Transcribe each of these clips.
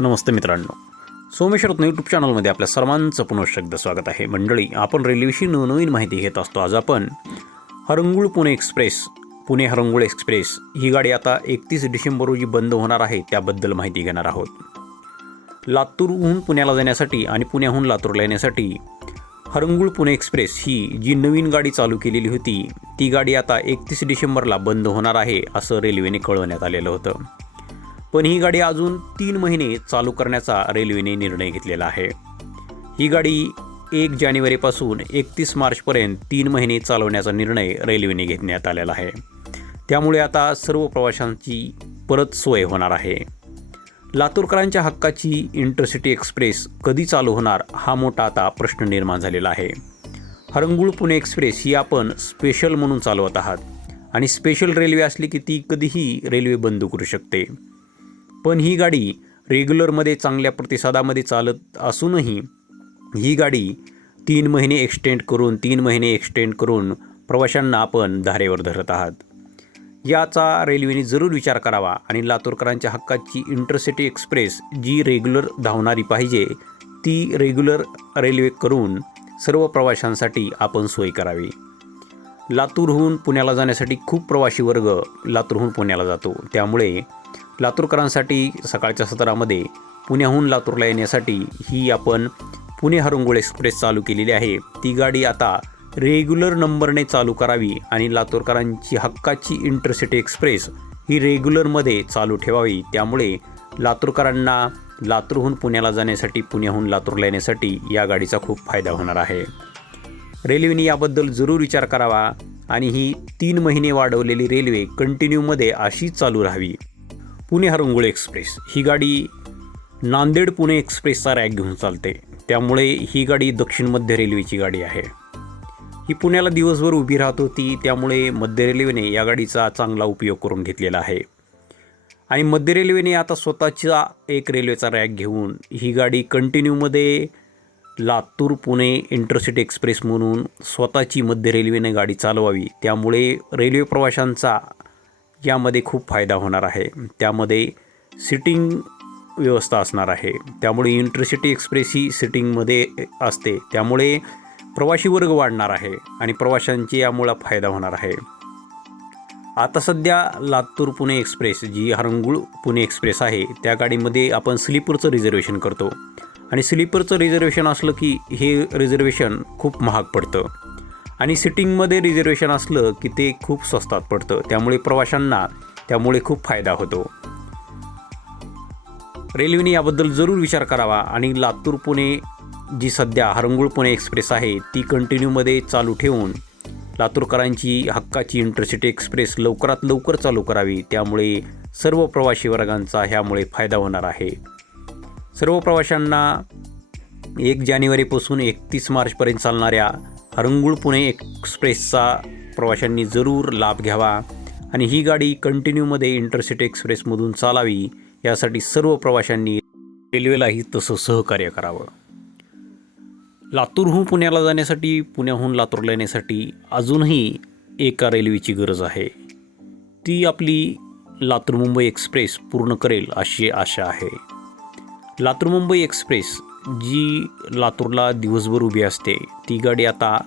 नमस्ते मित्रांनो. सोमेश्वर रत्न यूट्यूब चॅनलमध्ये आपल्या सर्वांचं पुनःशब्द एकदा स्वागत आहे. मंडळी आपण रेल्वेविषयी नवनवीन माहिती घेत असतो आज आपण हरंगुळ पुणे एक्सप्रेस पुणे हरंगुळ एक्सप्रेस ही गाडी आता एकतीस डिसेंबर रोजी बंद होणार आहे त्याबद्दल माहिती घेणार आहोत. लातूरहून पुण्याला जाण्यासाठी आणि पुण्याहून लातूरला येण्यासाठी हरंगुळ पुणे एक्सप्रेस ही जी नवीन गाडी चालू केलेली होती ती गाडी आता एकतीस डिसेंबरला बंद होणार आहे असं रेल्वेने कळवण्यात आलेलं होतं. पण ही गाडी अजून तीन महिने चालू करण्याचा रेल्वेने निर्णय घेतलेला आहे. ही गाडी एक जानेवारीपासून एकतीस मार्चपर्यंत तीन महिने चालवण्याचा निर्णय रेल्वेने घेतण्यात आलेला आहे. त्यामुळे आता सर्व प्रवाशांची परत सोय होणार आहे. लातूरकरांच्या हक्काची इंटरसिटी एक्सप्रेस कधी चालू होणार हा मोठा आता प्रश्न निर्माण झालेला आहे. हरंगुळ पुणे एक्सप्रेस ही आपण स्पेशल म्हणून चालवत आहात आणि स्पेशल रेल्वे असली की ती कधीही रेल्वे बंद करू शकते. पण ही गाडी रेग्युलरमध्ये चांगल्या प्रतिसादामध्ये चालत असूनही ही गाडी तीन महिने एक्सटेंड करून तीन महिने एक्सटेंड करून प्रवाशांना आपण धारेवर धरत आहात. याचा रेल्वेने जरूर विचार करावा आणि लातूरकरांच्या हक्काची इंटरसिटी एक्सप्रेस जी रेग्युलर धावणारी पाहिजे ती रेग्युलर रेल्वे करून सर्व प्रवाशांसाठी आपण सोय करावी. लातूरहून पुण्याला जाण्यासाठी खूप प्रवासी वर्ग लातूरहून पुण्याला जातो. त्यामुळे लातूरकरांसाठी सकाळच्या सत्रामध्ये पुण्याहून लातूरला येण्यासाठी ही आपण पुणे हरंगुळ एक्सप्रेस चालू केलेली आहे. ती गाडी आता रेग्युलर नंबरने चालू करावी आणि लातूरकरांची हक्काची इंटरसिटी एक्सप्रेस ही रेग्युलरमध्ये चालू ठेवावी. त्यामुळे लातूरकरांना लातूरहून पुण्याला जाण्यासाठी पुण्याहून लातूरला येण्यासाठी या गाडीचा खूप फायदा होणार आहे. रेल्वेने याबद्दल जरूर विचार करावा आणि ही तीन महिने वाढवलेली रेल्वे कंटिन्यूमध्ये अशीच चालू राहावी. पुणे हरंगुळ एक्सप्रेस. ही गाडी नांदेड पुणे एक्सप्रेसचा रॅक घेऊन चालते. त्यामुळे ही गाडी दक्षिण मध्य रेल्वेची गाडी आहे. ही पुण्याला दिवसभर उभी राहत होती त्यामुळे मध्य रेल्वेने या गाडीचा चांगला उपयोग करून घेतलेला आहे. आणि मध्य रेल्वेने आता स्वतःचा एक रेल्वेचा रॅक घेऊन ही गाडी कंटिन्यूमध्ये लातूर पुणे इंटरसिटी एक्सप्रेस म्हणून स्वतःची मध्य रेल्वेने गाडी चालवावी. त्यामुळे रेल्वे प्रवाशांचा यामध्ये खूप फायदा होणार आहे. त्यामध्ये सिटिंग व्यवस्था असणार आहे. त्यामुळे इंटरसिटी एक्सप्रेस ही सिटिंगमध्ये असते. त्यामुळे प्रवासी वर्ग वाढणार आहे आणि प्रवाशांची यामुळं फायदा होणार आहे. आता सध्या लातूर पुणे एक्सप्रेस जी हरंगुळ पुणे एक्सप्रेस आहे त्या गाडीमध्ये आपण स्लीपरचं रिझर्वेशन करतो. आणि स्लीपरचं रिझर्वेशन असलं की हे रिझर्वेशन खूप महाग पडतं. आणि सिटिंगमध्ये रिझर्वेशन असलं की ते खूप स्वस्तात पडतं. त्यामुळे प्रवाशांना त्यामुळे खूप फायदा होतो. रेल्वेने याबद्दल जरूर विचार करावा आणि लातूर पुणे जी सध्या हरंगुळ पुणे एक्सप्रेस आहे ती कंटिन्यूमध्ये चालू ठेवून लातूरकरांची हक्काची इंटरसिटी एक्सप्रेस लवकरात लवकर चालू करावी. त्यामुळे सर्व प्रवासी वर्गांचा ह्यामुळे फायदा होणार आहे. सर्व प्रवाशांना एक जानेवारीपासून एकतीस मार्चपर्यंत चालणाऱ्या हरंगुळ पुणे एक्सप्रेसचा प्रवाशांनी जरूर लाभ घ्यावा आणि ही गाडी कंटिन्यूमध्ये इंटरसिटी एक्सप्रेसमधून चालावी यासाठी सर्व प्रवाशांनी रेल्वेलाही तसं सहकार्य करावं. लातूरहून पुण्याला जाण्यासाठी पुण्याहून लातूरला येण्यासाठी अजूनही एका रेल्वेची गरज आहे. ती आपली लातूर मुंबई एक्सप्रेस पूर्ण करेल अशी आशा आहे. लातूर मुंबई एक्सप्रेस जी लातूरला दिवसभर उभी असते ती गाडी आता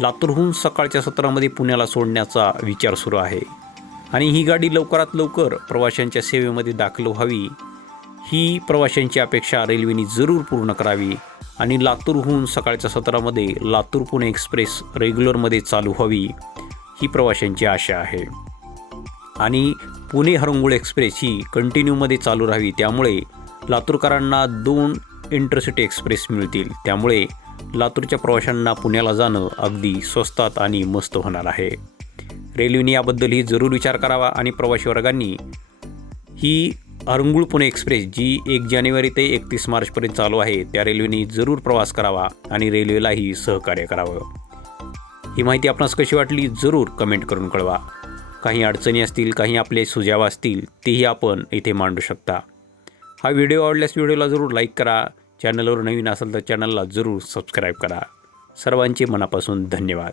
लातूरहून सकाळच्या सत्रामध्ये पुण्याला सोडण्याचा विचार सुरू आहे. आणि ही गाडी लवकरात लवकर प्रवाशांच्या सेवेमध्ये दाखल व्हावी. ही प्रवाशांची अपेक्षा रेल्वेने जरूर पूर्ण करावी आणि लातूरहून सकाळच्या सत्रामध्ये लातूर पुणे एक्सप्रेस रेग्युलरमध्ये चालू व्हावी ही प्रवाशांची आशा आहे. आणि पुणे हरंगुळ एक्सप्रेस ही कंटिन्यूमध्ये चालू राहावी त्यामुळे लातूरकरांना दोन इंटरसिटी एक्सप्रेस मिळतील. त्यामुळे लातूरच्या प्रवाशांना पुण्याला जाणं अगदी स्वस्तात आणि मस्त होणार आहे. रेल्वेने याबद्दलही जरूर विचार करावा आणि प्रवासी वर्गांनी ही हरंगुळ पुणे एक्सप्रेस जी एक जानेवारी ते एकतीस मार्चपर्यंत चालू आहे त्या रेल्वेने जरूर प्रवास करावा आणि रेल्वेलाही सहकार्य करावं. ही माहिती आपणास कशी वाटली जरूर कमेंट करून कळवा. काही अडचणी असतील काही आपले सुझाव असतील तेही आपण इथे मांडू शकता. हा व्हिडिओ आवडल्यास व्हिडिओला जरूर लाईक करा. चॅनलवर नवीन असेल तर चॅनलला जरूर सबस्क्राईब करा. सर्वांचे मनापासून धन्यवाद.